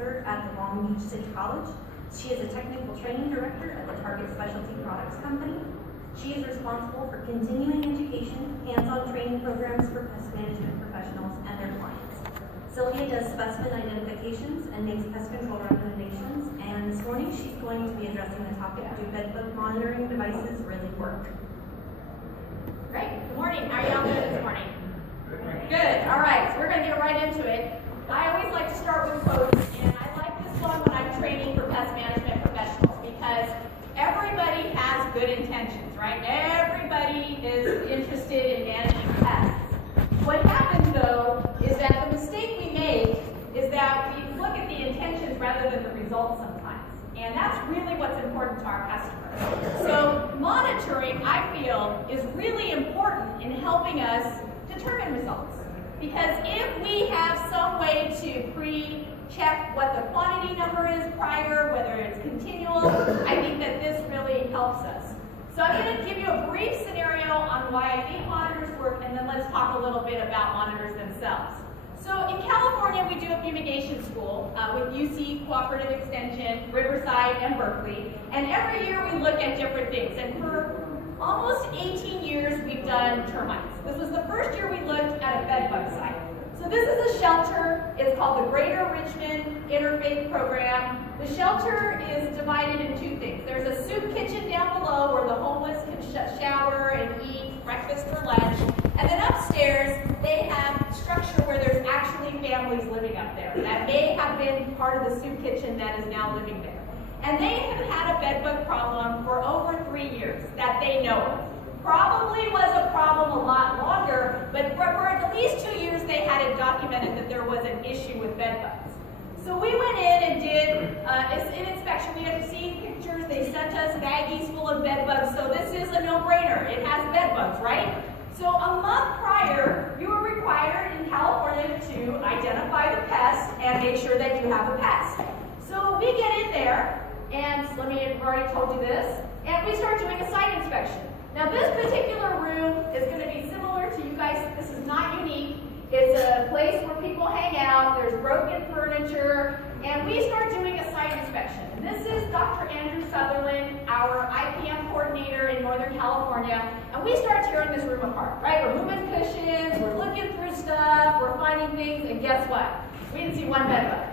professor at the Long Beach City College. She is a technical training director at the Target Specialty Products Company. She is responsible for continuing education, hands-on training programs for pest management professionals and their clients. Sylvia does specimen identifications and makes pest control recommendations, and this morning she's going to be addressing the topic, do bedbug monitoring devices really work? Great. Good morning. How are y'all doing this morning? Good. All right. So we're going to get right into it. I always like to start with quotes, and I like this one when I'm training for pest management professionals because everybody has good intentions, right? Everybody is interested in managing pests. What happens, though, is that the mistake we make is that we look at the intentions rather than the results sometimes. And that's really what's important to our customers. So monitoring, I feel, is really important in helping us determine results. Because if we have some way to pre-check what the quantity number is prior, whether it's continual, I think that this really helps us. So I'm going to give you a brief scenario on why I think monitors work, and then let's talk a little bit about monitors themselves. So in California, we do a fumigation school with UC Cooperative Extension, Riverside, and Berkeley. And every year we look at different things. And for almost 18 years, we've done termites. This was the first year we looked at a bedbug site. So this is a shelter. It's called the Greater Richmond Interfaith Program. The shelter is divided in two things. There's a soup kitchen down below where the homeless can shower and eat breakfast or lunch. And then upstairs, they have structure where there's actually families living up there that may have been part of the soup kitchen that is now living there. And they have had a bedbug problem for over 3 years that they know of. Probably was a problem a lot longer, but for at least 2 years they had it documented that there was an issue with bedbugs. So we went in and did an inspection. We had seen pictures. They sent us baggies full of bedbugs. So this is a no-brainer. It has bedbugs, right? So a month prior, you were required in California to identify the pest and make sure that you have a pest. So we get in there, and I've already told you this, and we start doing a site inspection. Now this particular room is going to be similar to you guys. This is not unique. It's a place where people hang out. There's broken furniture, and we start doing a site inspection. And this is Dr. Andrew Sutherland, our IPM coordinator in Northern California, and we start tearing this room apart, right? We're moving cushions, we're looking through stuff, we're finding things, and guess what? We didn't see one bedbug.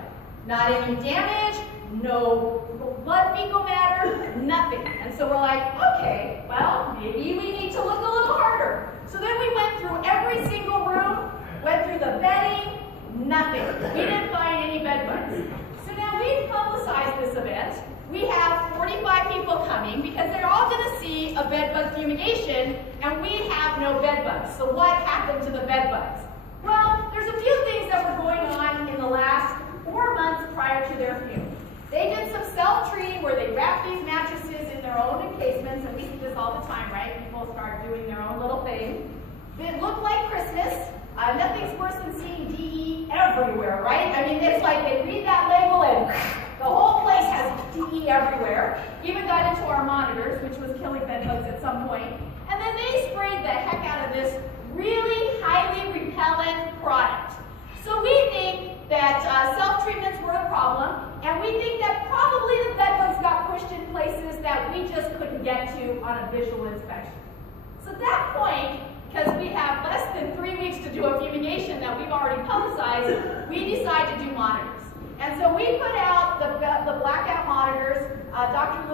Not any damage, no blood fecal matter, nothing. And so we're like, okay, well, maybe we need to look a little harder. So then we went through every single room, went through the bedding, nothing. We didn't find any bed bugs. So now we've publicized this event. We have 45 people coming because they're all going to see a bed bug fumigation, and we have no bed bugs. So what happened to the bed bugs? Well, there's a few things that were going on in the last 4 months prior to their fume. They did some self-treating where they wrapped these mattresses in their own encasements, and we see this all the time, right? People start doing their own little thing. It looked like Christmas. Nothing's worse than seeing DE everywhere, right? I mean, it's like they read that label and the whole place has DE everywhere. Even got into our monitors, which was killing bedbugs at some point. And then they sprayed the heck out of this really highly repellent product. So we think that self-treatments were a problem, and we think that probably the bedbugs got pushed in places that we just couldn't get to on a visual inspection. So at that point, because we have less than 3 weeks to do a fumigation that we've already publicized, we decide to do monitors. And so we put out the blackout monitors. Bernard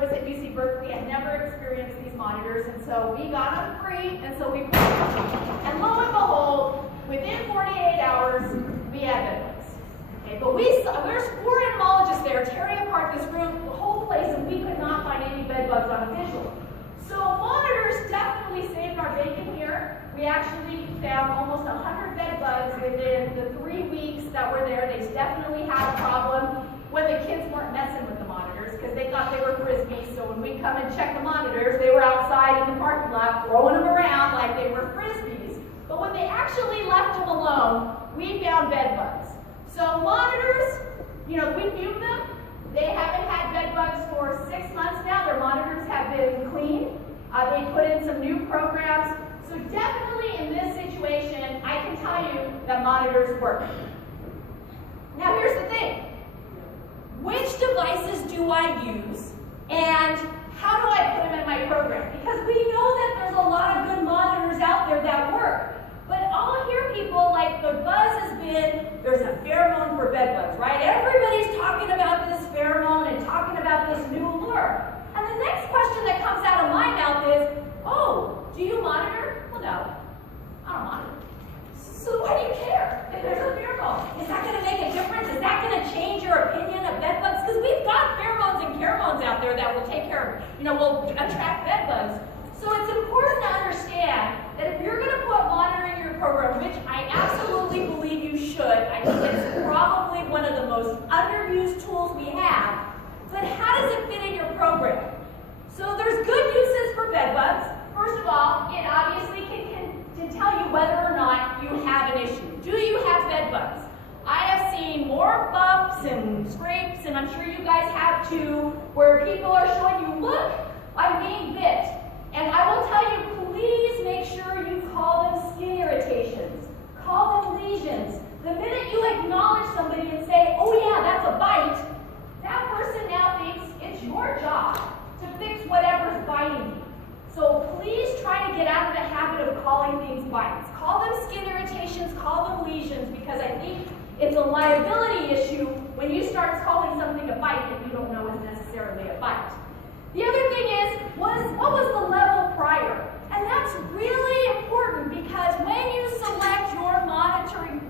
Lewis at UC Berkeley had never experienced these monitors, and so we got them free, and so we put them on. And lo and behold, within 48 hours, we had bedbugs. Okay, but there's 4 entomologists there tearing apart this room, the whole place, and we could not find any bedbugs on a visual. So monitors definitely saved our bacon here. We actually found almost 100 bed bugs within the 3 weeks that were there. They definitely had a problem when the kids weren't messing with the monitors because they thought they were frisbees. So when we come and check the monitors, they were outside in the parking lot throwing them around like they were frisbees. But when they actually left them alone, we found bed bugs. So monitors, we fumed them. They haven't had bed bugs for 6 months now. Their monitors have been cleaned. They put in some new programs. So definitely in this situation, I can tell you that monitors work. Now here's the thing. bed bugs, right? Everybody's talking about this pheromone and talking about this new lure. And the next question that comes out of my mouth is, oh, do you monitor? Well, no, I don't monitor. So why do you care if there's a pheromone? Is that going to make a difference? Is that going to change your opinion of bed bugs? Because we've got pheromones and pheromones out there that will take care of, will attract bed bugs. So it's important to understand that if you're going to put monitoring in your program, which I absolutely believe you should, I think it's probably one of the most underused tools we have, but how does it fit in your program? So there's good uses for bed bugs. First of all, it obviously can tell you whether or not you have an issue. Do you have bed bugs? I have seen more bumps and scrapes, and I'm sure you guys have too, where people are showing you, look, I'm being bit. And I will tell you, please make sure you call them skin irritations. Call them lesions. The minute you acknowledge somebody and say, oh yeah, that's a bite, that person now thinks it's your job to fix whatever's biting you. So please try to get out of the habit of calling things bites. Call them skin irritations, call them lesions, because I think it's a liability issue when you start calling something a bite that you don't know is necessarily a bite. The other thing is, what was the level prior? And that's really important because when you select your monitoring,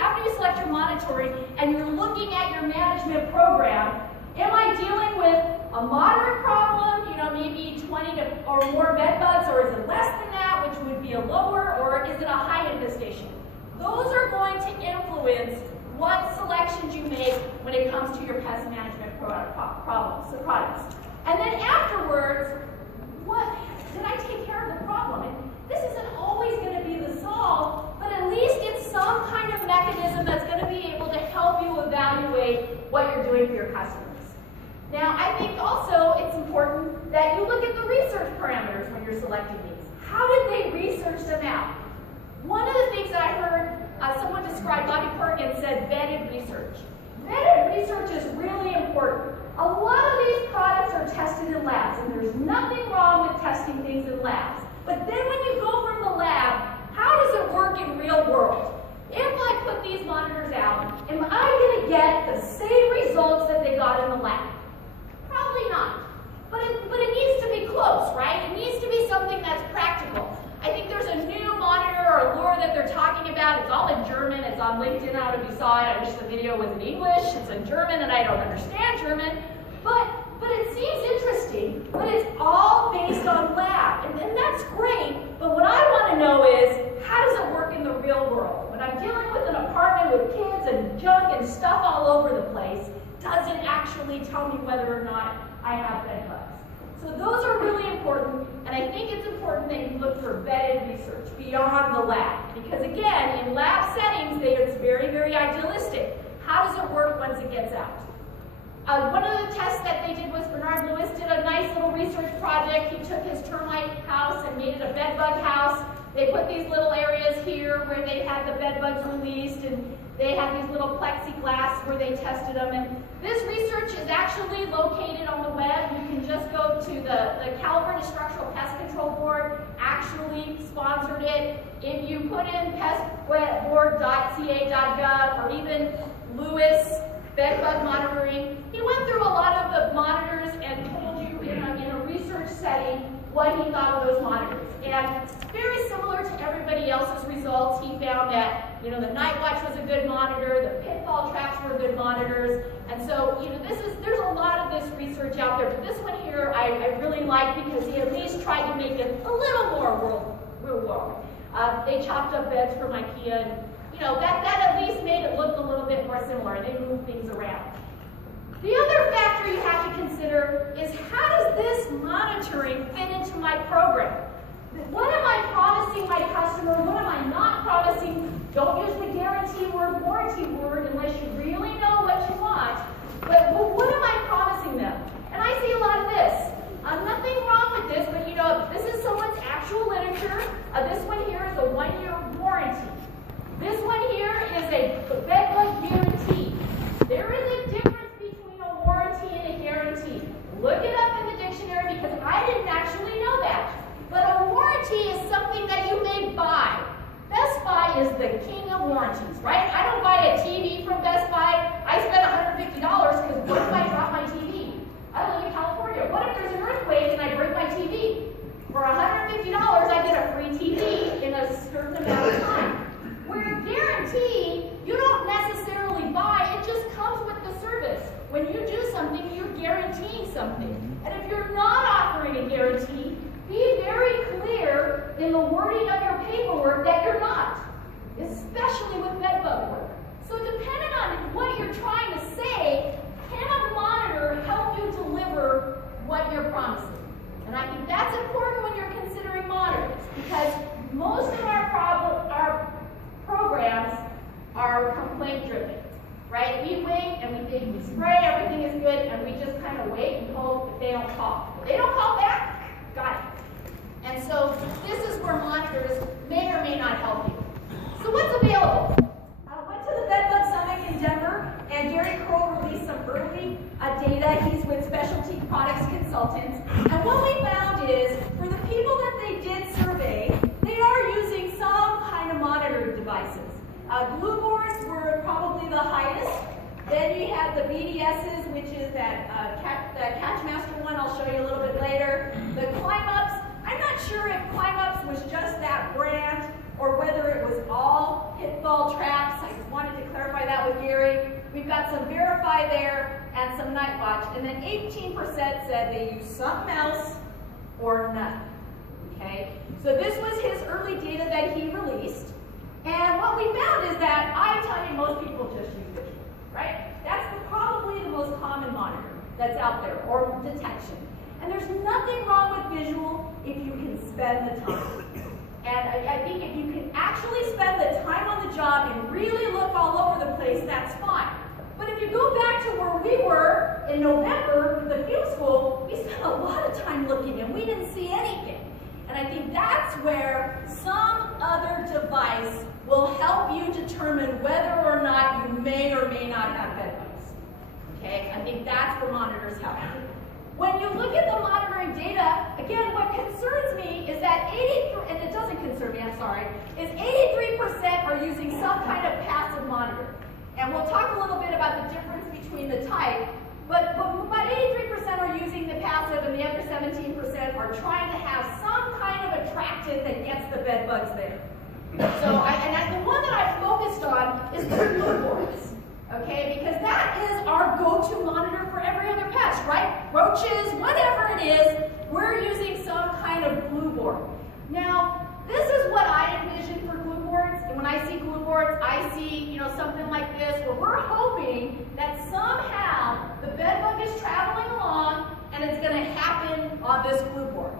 after you select your monitoring and you're looking at your management program, am I dealing with a moderate problem, maybe 20 or more bed bugs, or is it less than that, which would be a lower, or is it a high infestation? Those are going to influence what selections you make when it comes to your pest management products. And then afterwards, did I take care of the problem? And this isn't always going to be the solve, but at least it's some kind of mechanism that's going to be able to help you evaluate what you're doing for your customers. Now, I think also it's important that you look at the research parameters when you're selecting these. How did they research them out? One of the things that I heard someone describe, Bobby Perkins said vetted research. Vetted research is really important. A lot of these products are tested in labs, and there's nothing wrong with testing things in labs. But then when you go from the lab, how does it work in real world? If I put these monitors out, am I going to get the same results that they got in the lab? Probably not. But it needs to be close, right? It needs to be something that's practical. I think there's a new monitor or lure that they're talking about. It's all in German. It's on LinkedIn. I don't know if you saw it. I wish the video was in English. It's in German, and I don't understand German. But it seems interesting. But it's all based on lab, and that's great. But what I want to know is, how does it work in the real world? When I'm dealing with an apartment with kids and junk and stuff all over the place, does it actually tell me whether or not I have bed bugs? So those are really important, and I think it's important that you look for vetted research beyond the lab. Because again, in lab settings, it's very, very idealistic. How does it work once it gets out? One of the tests that they did was Bernard Lewis did a nice little research project. He took his termite house and made it a bed bug house. They put these little areas here where they had the bed bugs released, and they had these little plexiglass where they tested them. And this research is actually located on the web. You can just go to the California Structural Pest Control Board actually sponsored it. If you put in pestboard.ca.gov or even Lewis bedbug monitoring, he went through a lot of the monitors and told you in a research setting what he thought of those monitors. And very similar to everybody else's results, he found that the night watch was a good monitor, the pitfall traps were good monitors, and so there's a lot of this research out there. But this one here I really like because he at least tried to make it a little more real world. They chopped up beds from IKEA, and that at least made it look a little bit more similar. They moved things around. The other factor you have to consider is, how does this monitoring fit into my program? What am I promising my customer? What am I not promising? Don't use the guarantee word, warranty word, unless you really know what you want. But what am I promising them? And I see a lot of this. Nothing wrong with this, but this is someone's actual literature. This one here is a 1-year warranty. This one here is a bedbug guarantee. There is a difference between a warranty and a guarantee. Look it up in the dictionary because I didn't actually know that. But a warranty is something that you may buy. Best Buy is the king of warranties, right? I don't buy a TV from Best Buy. When you do something, you're guaranteeing something. And if you're not offering a guarantee, be very clear in the wording of your paperwork that you're not, especially with bedbug work. So depending on what you're trying to say, can a monitor help you deliver what you're promising? And I think that's important when you're considering monitors, because most of our programs are complaint-driven, right? We wait and we think we spray, everything is good, and we just kind of wait and hope that they don't call. If they don't call back, got it. And so this is where monitors may or may not help you. So what's available? I went to the BedBug Summit in Denver, and Gary Kroll released some early data. He's with Specialty Products Consultants. And what we found is, for the people that they did survey, they are using some kind of monitoring devices. Glue boards were probably the highest. Then you have the BDSs, which is that Catchmaster one I'll show you a little bit later. The climb-ups, I'm not sure if climb-ups was just that brand or whether it was all pitfall traps. I just wanted to clarify that with Gary. We've got some Verify there and some Night Watch. And then 18% said they use something else or none. Okay? So this was his early data that he released. And what we found is that, I tell you, most people just use visual, right? That's probably the most common monitor that's out there, or detection. And there's nothing wrong with visual if you can spend the time. And I think if you can actually spend the time on the job and really look all over the place, that's fine. But if you go back to where we were in November with the field school, we spent a lot of time looking and we didn't see anything. And I think that's where some other device will help you determine whether or not you may or may not have bedbugs. Okay, I think that's where monitors help. When you look at the monitoring data, again, what concerns me is that 83%, and it doesn't concern me, I'm sorry, is 83% are using some kind of passive monitor. And we'll talk a little bit about the difference between the type, but about 83% are using the passive and the other 17% are trying to have some kind of attractant that gets the bed bugs there. So, the one that I focused on is the glue boards, okay? Because that is our go-to monitor for every other pest, right? Roaches, whatever it is, we're using some kind of glue board. Now, this is what I envision for glue boards. And when I see glue boards, I see, something like this, where we're hoping that somehow the bed bug is traveling along and it's going to happen on this glue board.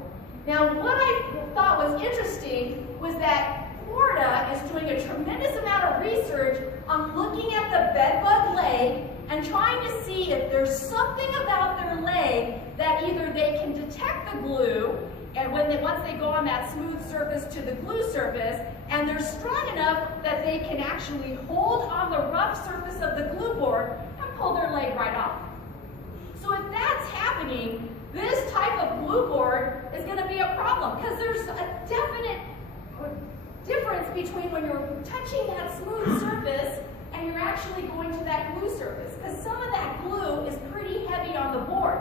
Now, what I thought was interesting was that Florida is doing a tremendous amount of research on looking at the bedbug leg and trying to see if there's something about their leg that either they can detect the glue, and once they go on that smooth surface to the glue surface, and they're strong enough that they can actually hold on the rough surface of the glue board and pull their leg right off. So if that's happening, this type of glue board is going to be a problem, because there's a definite difference between when you're touching that smooth surface and you're actually going to that glue surface, because some of that glue is pretty heavy on the board.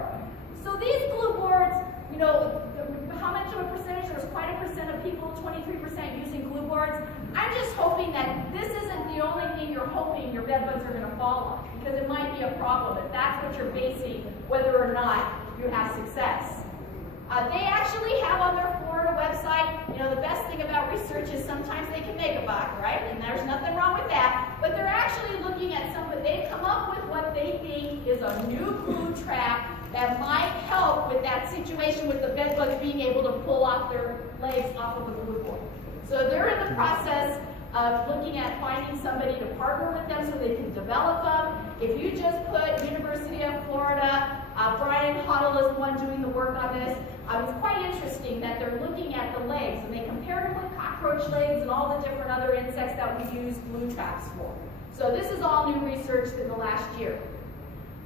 So these glue boards, how much of a percentage? There's quite a percent of people, 23% using glue boards. I'm just hoping that this isn't the only thing you're hoping your bed bugs are going to fall on, because it might be a problem if that's what you're basing whether or not you have success. They actually have on their Florida website, the best thing about research is sometimes they can make a buck, right? And there's nothing wrong with that. But they're actually looking at they've come up with what they think is a new glue trap that might help with that situation with the bed bugs being able to pull off their legs off of the glue board. So they're in the process of looking at finding somebody to partner with them so they can develop them. If you just put University of Florida, Brian Hoddle is the one doing the work on this. It's quite interesting that they're looking at the legs, and they compared them with cockroach legs and all the different other insects that we use glue traps for. So this is all new research in the last year.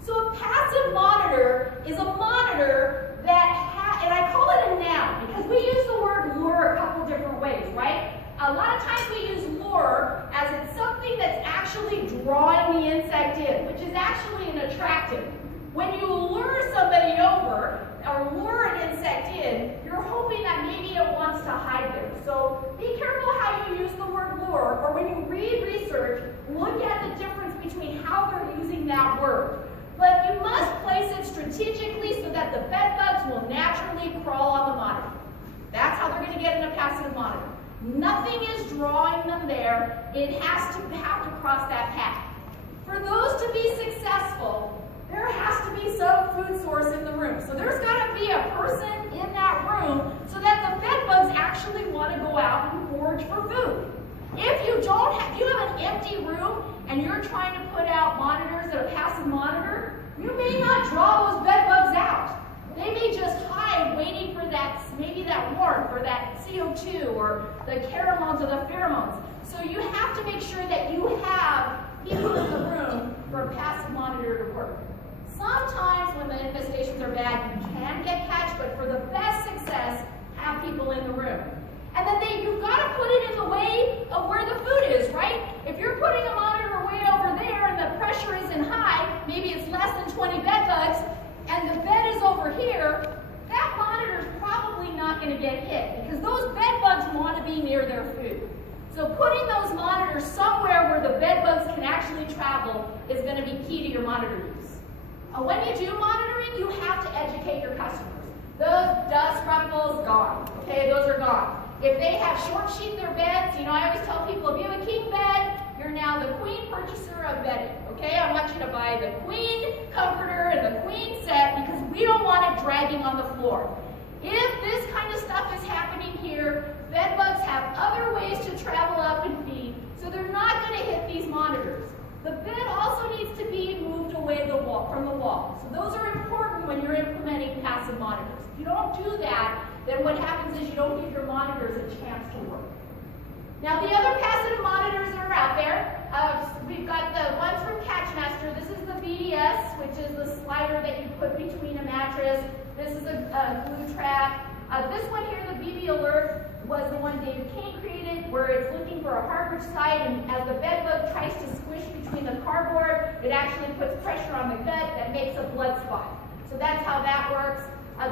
So a passive monitor is a monitor that and I call it a noun because we use the word lure a couple different ways, right? A lot of times we use lure as it's something that's actually drawing the insect in, which is actually an attractant. When you lure somebody over or lure an insect in, you're hoping that maybe it wants to hide there. So be careful how you use the word lure, or when you read research, look at the difference between how they're using that word. But you strategically so that the bed bugs will naturally crawl on the monitor. That's how they're going to get in a passive monitor. Nothing is drawing them there. It has to have to cross that path. For those to be successful, there has to be some food source in the room. So there's got to be a person in that room so that the bed bugs actually want to go out and forage for food. If you have an empty room and you're trying to put out monitors at a passive monitor, you may not draw those bed bugs out. They may just hide waiting for that, maybe that warmth or that CO2 or the caromones or the pheromones. So you have to make sure that you have people in the room for a passive monitor to work. Sometimes when the infestations are bad, you can get catch, but for the best success, have people in the room. And then you've got to put it in the way of where the food is, right? If you're putting a monitor way over there and the pressure isn't high, maybe it's less than 20 bed bugs, and the bed is over here, that monitor is probably not going to get hit because those bed bugs want to be near their food. So putting those monitors somewhere where the bed bugs can actually travel is going to be key to your monitor use. When you do monitoring, you have to educate your customers. Those dust ruffles, gone. Okay, those are gone. If they have short sheet their beds, I always tell people, if you have a king bed, you're now the queen purchaser of bedding. Okay, I want you to buy the queen comforter and the queen set because we don't want it dragging on the floor. If this kind of stuff is happening here, bed bugs have other ways to travel up and feed, so they're not going to hit these monitors. The bed also needs to be moved away from the wall. So those are important when you're implementing passive monitors. If you don't do that, then what happens is you don't give your monitors a chance to work. Now the other passive monitors that are out there, we've got the ones from Catchmaster. This is the BDS, which is the slider that you put between a mattress. This is a glue trap. This one here, the BB Alert, was the one David Kane created, where it's looking for a hardware site, and as the bed bug tries to squish between the cardboard, it actually puts pressure on the gut that makes a blood spot. So that's how that works.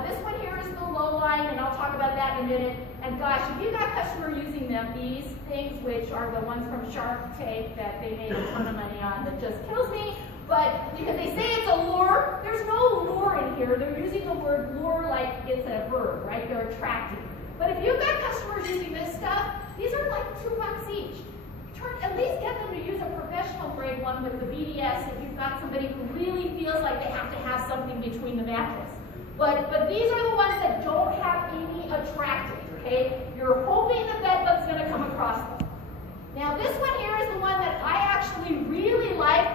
This one here is the low line, and I'll talk about that in a minute. And gosh, if you've got customers using them, these things, which are the ones from Shark Tank that they made a ton of money on, that just kills me. But because they say it's a lure, there's no lure in here. They're using the word lure like it's a verb, right? They're attracting. But if you've got customers using this stuff, these are like $2 each. At least get them to use a professional grade one with the BDS if you've got somebody who really feels like they have to have something between the mattress. But these are the ones that don't have any attractant, okay? You're hoping the bed bug's going to come across them. Now this one here is the one that I actually really like.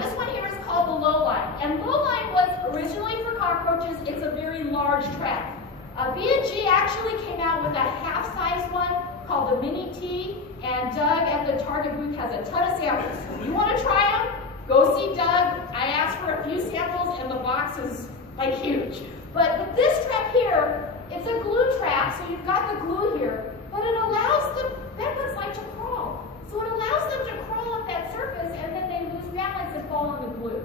This one here is called the low line. And low line was originally for cockroaches. It's a very large trap. B&G actually came out with a half-size one called the Mini T, and Doug at the Target booth has a ton of samples. If you want to try them, go see Doug. I asked for a few samples, and the box is like huge. But this trap here, it's a glue trap, so you've got the glue here, but it allows the bed bugs like to crawl. So it allows them to crawl up that surface, and then they lose balance and fall on the glue.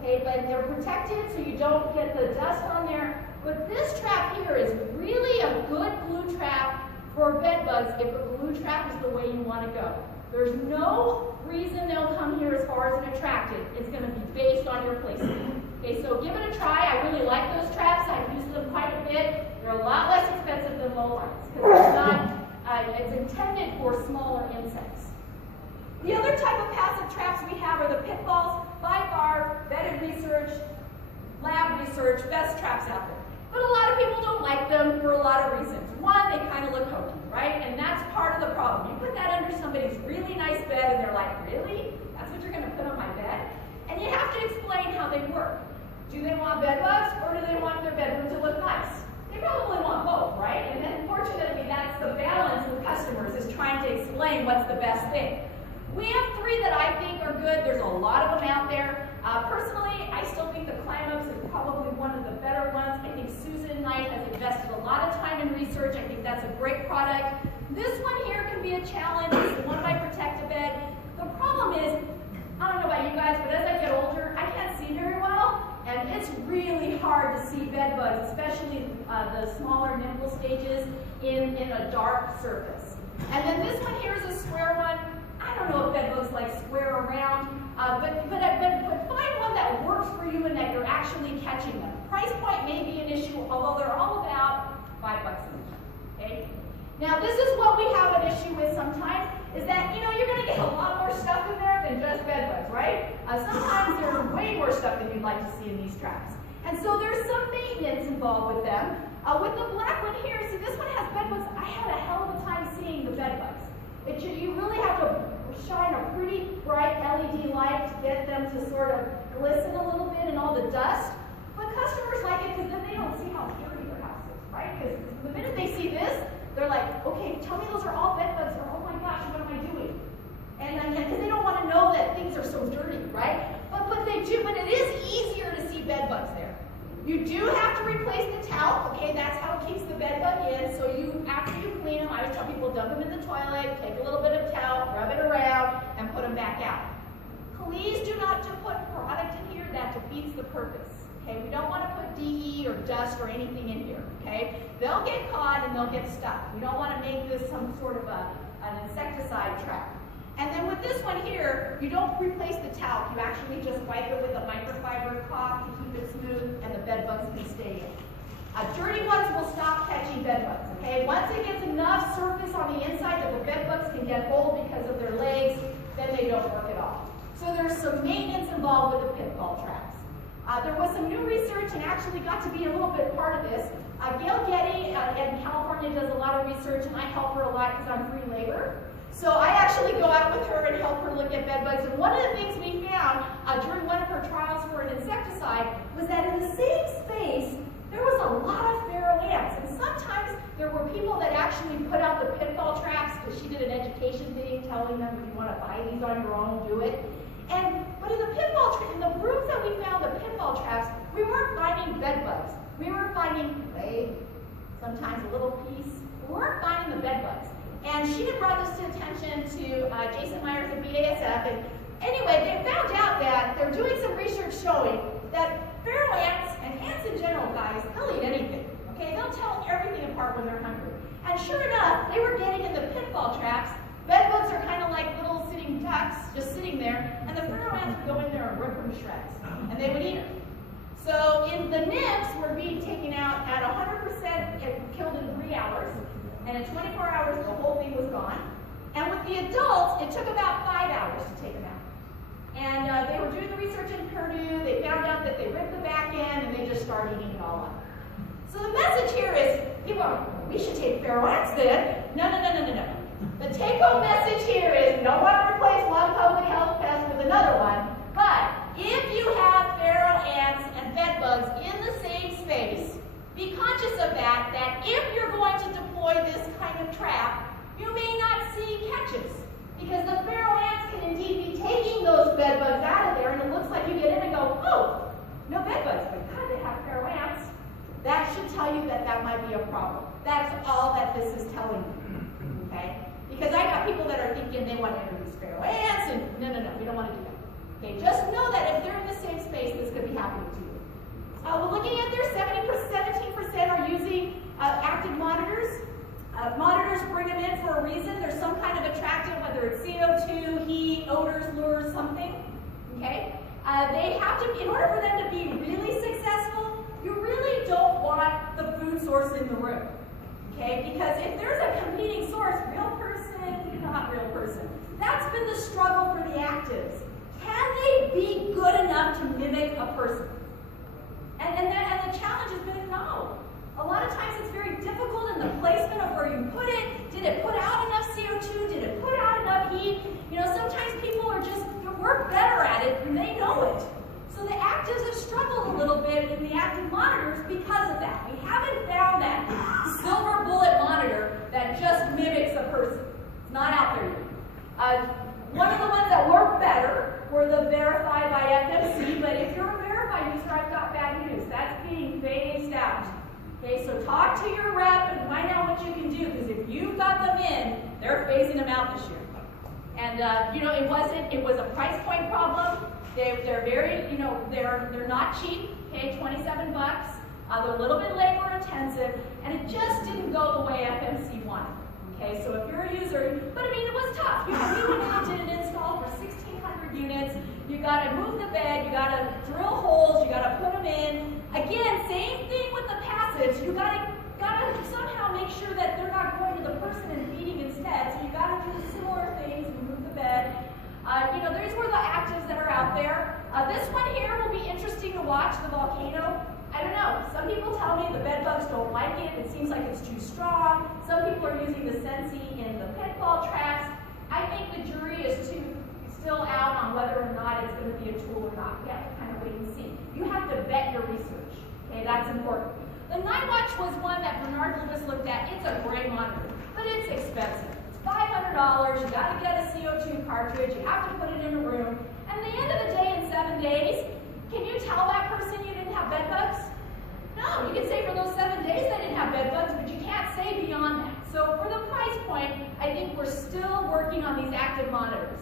Okay, but they're protected, so you don't get the dust on there. But this trap here is really a good glue trap for bed bugs if a glue trap is the way you want to go. There's no reason they'll come here as far as an attractant. It's going to be based on your placement. Okay, so give it a try. I really like those traps. I've used them quite a bit. They're a lot less expensive than low lines because it's intended for smaller insects. The other type of passive traps we have are the pitfalls. By far, vetted research, lab research, best traps out there. But a lot of people don't like them for a lot of reasons. One, they kind of look hokey, right? And that's part of the problem. You put that under somebody's really nice bed and they're like, really? That's what you're going to put on my bed? And you have to explain how they work. Do they want bed bugs or do they want their bedroom to look nice? They probably want both, right? And then fortunately, that's the balance with customers, is trying to explain what's the best thing. We have three that I think are good. There's a lot of them out there. Personally, I still think the Climax is probably one of the better ones. I think Susan Knight has invested a lot of time in research. I think that's a great product. This one here can be a challenge. It's the one by Protect-A-Bed. The problem is, I don't know about you guys, but as I get older, I can't see very well. And it's really hard to see bed bugs, especially the smaller nymphal stages, in a dark surface. And then this one here is a square one. I don't know if bed bugs like square around, but find one that works for you and that you're actually actually catching them. Price point may be an issue, although they're all about $5 each. Okay? Now, this is what we have an issue with sometimes, is that, you're going to get a lot more stuff in there than just bed bugs, right? Sometimes there's way more stuff than you'd like to see in these traps. And so there's some maintenance involved with them. With the black one here, see, this one has bed bugs. I had a hell of a time seeing the bed bugs. You really have to shine a pretty bright LED light to get them to sort of glisten a little bit in all the dust. But customers like it because then they don't see how dirty their house is, right? Because the minute they see this, they're like, okay, tell me those are all bed bugs, or oh my gosh, what am I doing? And because they don't want to know that things are so dirty, right? But they do, but it is easier to see bed bugs there. You do have to replace the talc, okay? That's how it keeps the bed bug in. So after you clean them, I always tell people dump them in the toilet, take a little bit of talc, rub it around, and put them back out. Please do not put product in here that defeats the purpose. Okay, we don't want to put DE or dust or anything in here, okay? They'll get caught and they'll get stuck. We don't want to make this some sort of an insecticide trap. And then with this one here, you don't replace the talc. You actually just wipe it with a microfiber cloth to keep it smooth and the bed bugs can stay in. Dirty ones will stop catching bed bugs, okay? Once it gets enough surface on the inside that the bed bugs can get hold because of their legs, then they don't work at all. So there's some maintenance involved with the pitfall traps. There was some new research and actually got to be a little bit part of this. Gail Getty in California does a lot of research, and I help her a lot because I'm free labor. So I actually go out with her and help her look at bed bugs. And one of the things we found during one of her trials for an insecticide was that in the same space, there was a lot of feral ants. And sometimes there were people that actually put out the pitfall traps because she did an education thing telling them if you want to buy these on your own, do it. But in the rooms that we found the pitfall traps, we weren't finding bed bugs. We were finding clay, sometimes a little piece. We weren't finding the bed bugs. And she had brought this to attention to Jason Myers of BASF. And anyway, they found out that they're doing some research showing that feral ants, and ants in general, guys, they'll eat anything. Okay, they'll tell everything apart when they're hungry. And sure enough, they were getting in the pitfall traps. Bed bugs are kind of like little sitting ducks, just sitting there, and the feral ants would go in there and rip them to shreds, and they would eat them. So the nymphs were being taken out at 100% killed in 3 hours, and in 24 hours the whole thing was gone. And with the adults, it took about 5 hours to take them out. And they were doing the research in Purdue. They found out that they ripped the back end, and they just started eating it all up. So the message here is, people are, we should take feral ants then. No. The take-home message here is, you don't want to replace one public health pest with another one, but if you have feral ants and bed bugs in the same space, be conscious of that if you're going to deploy this kind of trap, you may not see catches, because the feral ants can indeed be taking those bed bugs out of there, and it looks like you get in and go, oh, no bed bugs, but God, they have feral ants. That should tell you that might be a problem. That's all that this is telling you, okay? Because I got people that are thinking they want to introduce feral ants, and no, we don't want to do that. Okay, just know that if they're in the same space, this could be happening to you. We're looking at their 17% are using active monitors. Monitors bring them in for a reason. There's some kind of attractant, whether it's CO2, heat, odors, lures, something. Okay, they have to, in order for them to be really successful, you really don't want the food source in the room. Okay, because if there's a competing source, real person, not real person, that's been the struggle for the actives. Can they be good enough to mimic a person? And the challenge has been no. A lot of times it's very difficult in the placement of where you put it. Did it put out enough CO2? Did it put out enough heat? Sometimes people are just, work better at it and they know it. So the actives have struggled a little bit in the active monitors because of that. We haven't found that silver bullet monitor that just mimics a person. It's not out there yet. One of the ones that worked better were the verified by FMC, but if you're a verified user, I've got bad news. That's being phased out. Okay, so talk to your rep and find out what you can do, because if you've got them in, they're phasing them out this year. And it was a price point problem. They're very, they're not cheap. Okay, $27. They're a little bit labor intensive, and it just didn't go the way FMC wanted. Okay, so if you're a user, but I mean, it was tough. We went in and did an install for $1,600. units. You got to move the bed, you got to drill holes, you got to put them in. Again, same thing with the passives. You got to somehow make sure that they're not going to the person and feeding instead. So you got to do similar things, move the bed. These were the actives that are out there. This one here will be interesting to watch, the volcano. I don't know. Some people tell me the bed bugs don't like it. It seems like it's too strong. Some people are using the Sensi in the pitfall traps. I think the jury is still out on whether or not it's going to be a tool or not. We have to kind of wait and see. You have to vet your research. Okay, that's important. The Night Watch was one that Bernard Lewis looked at. It's a gray monitor, but it's expensive. It's $500. You got to get a CO2 cartridge. You have to put it in a room. And at the end of the day, in 7 days, can you tell that person you didn't have bed bugs? No, you can say for those 7 days they didn't have bed bugs, but you can't say beyond that. So for the price point, I think we're still working on these active monitors.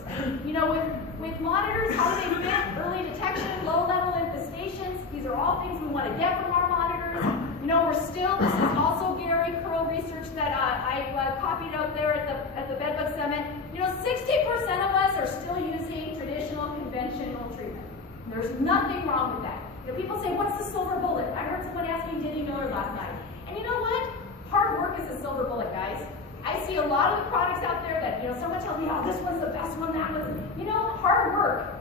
With monitors, how do they fit? Early detection, low-level infestations. These are all things we want to get from our monitors. This is also Gary Curl research that I copied out there at the BedBug Summit. 60% of us are still using traditional, conventional treatment. There's nothing wrong with that. People say, what's the silver bullet? I heard someone asking Denny Miller last night. And you know what? Hard work is a silver bullet, guys. I see a lot of the products out there that, someone tells me, oh, this one's the best one, that one. Hard work,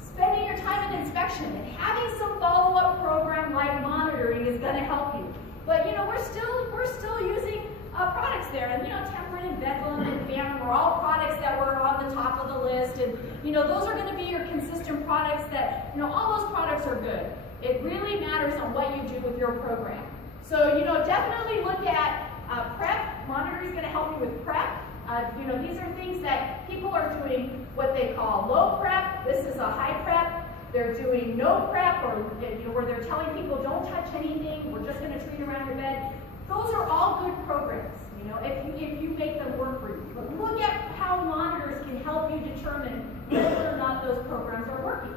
spending your time in inspection, and having some follow-up program like monitoring is going to help you. But, we're still using products there. And, Temperin and Bedlam and Phantom are all products that were on the top of the list. And, those are going to be your consistent products that, all those products are good. It really matters on what you do with your program. So, definitely look at prep. Monitor is going to help you with prep. These are things that people are doing what they call low prep. This is a high prep. They're doing no prep, or where they're telling people don't touch anything. We're just going to treat around your bed. Those are all good programs. If you make them work for you. But look at how monitors can help you determine whether or not those programs are working.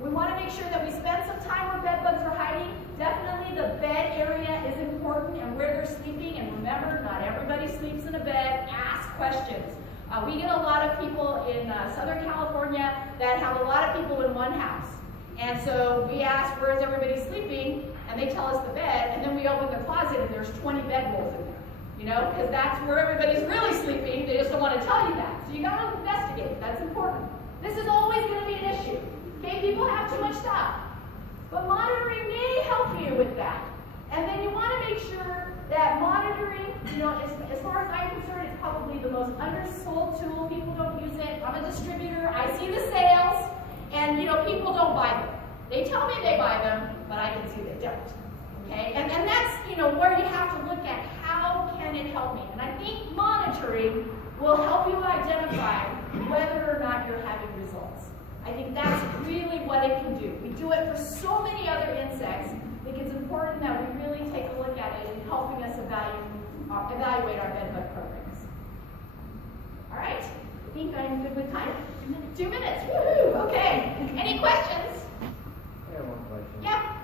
We want to make sure that we spend some time where bed bugs are hiding. Definitely the bed area is important and where they're sleeping. And remember, not everybody sleeps in a bed. Ask questions. We get a lot of people in Southern California that have a lot of people in one house. And so we ask, where is everybody sleeping? And they tell us the bed. And then we open the closet and there's 20 bed rolls in there. Because that's where everybody's really sleeping. They just don't want to tell you that. So you got to investigate. That's important. This is always going to be an issue. Okay, people have too much stuff. But monitoring may help you with that. And then you want to make sure that monitoring, as far as I'm concerned, it's probably the most undersold tool. People don't use it. I'm a distributor. I see the sales, and people don't buy them. They tell me they buy them, but I can see they don't. Okay, and that's where you have to look at how can it help me. And I think monitoring will help you identify whether or not you're having results. I think that's really what it can do. We do it for so many other insects. I think it's important that we really take a look at it in helping us evaluate our bedbug programs. All right, I think I'm good with time. 2 minutes. Woohoo! Okay. Any questions? I have one question. Yeah.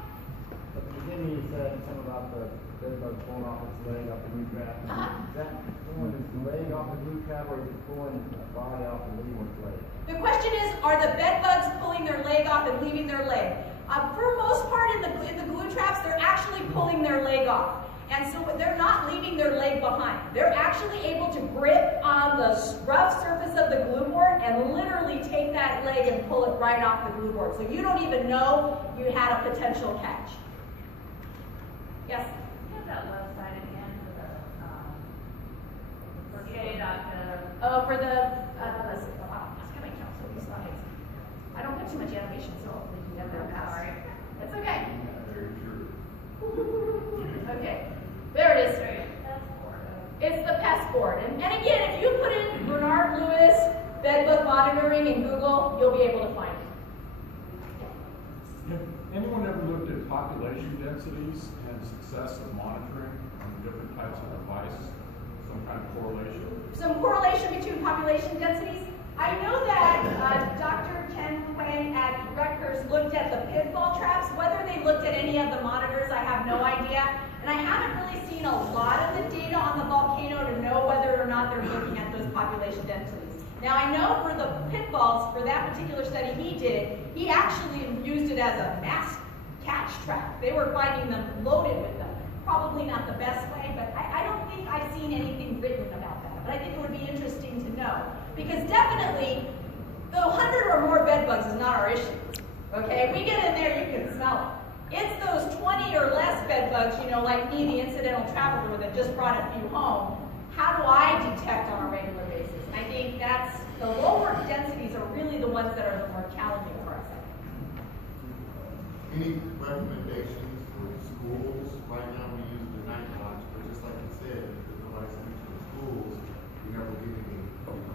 At the beginning, you said something about the bedbug pulling off its leg off the glue trap. Is that pulling its leg off the glue trap, or is it pulling a body off and leaving its leg? The question is, are the bed bugs pulling their leg off and leaving their leg? For most part, in the glue traps, they're actually pulling their leg off. And so they're not leaving their leg behind. They're actually able to grip on the rough surface of the glue board and literally take that leg and pull it right off the glue board. So you don't even know you had a potential catch. Yes? You have that website again for J.gov. Oh, for the, let's see, it's coming out so these slides. I don't put too much animation, so hopefully you can get there fast. Sorry. It's okay. Okay, there it is. It's the pest board. And again, if you put in Bernard Lewis bedbug monitoring in Google, you'll be able to find it. Have anyone ever looked at population densities and success of monitoring on different types of device? Some kind of correlation? Some correlation between population densities. I know that Dr. Ken Quang at Rutgers looked at the pitfall traps. Whether they looked at any of the monitors, I have no idea. And I haven't really seen a lot of the data on the volcano to know whether or not they're looking at those population densities. Now I know for the pit bulbs, for that particular study he did, he actually used it as a mass catch trap. They were finding them loaded with them. Probably not the best way, but I don't think I've seen anything written about that. But I think it would be interesting to know. Because definitely, the 100 or more bed bugs is not our issue. Okay, if we get in there, you can smell it. It's those 20 or less bed bugs, you know, like me, the incidental traveler that just brought a few home. How do I detect on a regular basis? I think that's, the lower densities are really the ones that are the more challenging for us. Any recommendations for schools? Right now we use the night watch, but just like you said, if nobody's coming to the schools, we never get any issues.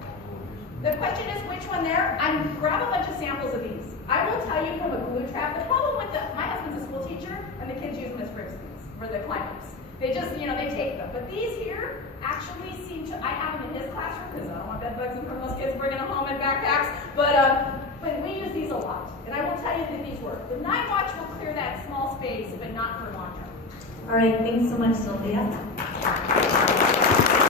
The question is which one there? I'm grab a bunch of samples of these. I will tell you from a glue trap, the problem with my husband's a school teacher, and the kids use them as frisbees for the climbers. They just, you know, they take them. But these here actually seem to, I have them in his classroom because I don't want bed bugs in front of those kids bringing them home in backpacks. But we use these a lot. And I will tell you that these work. The night watch will clear that small space, but not for long term. All right, thanks so much, Sylvia.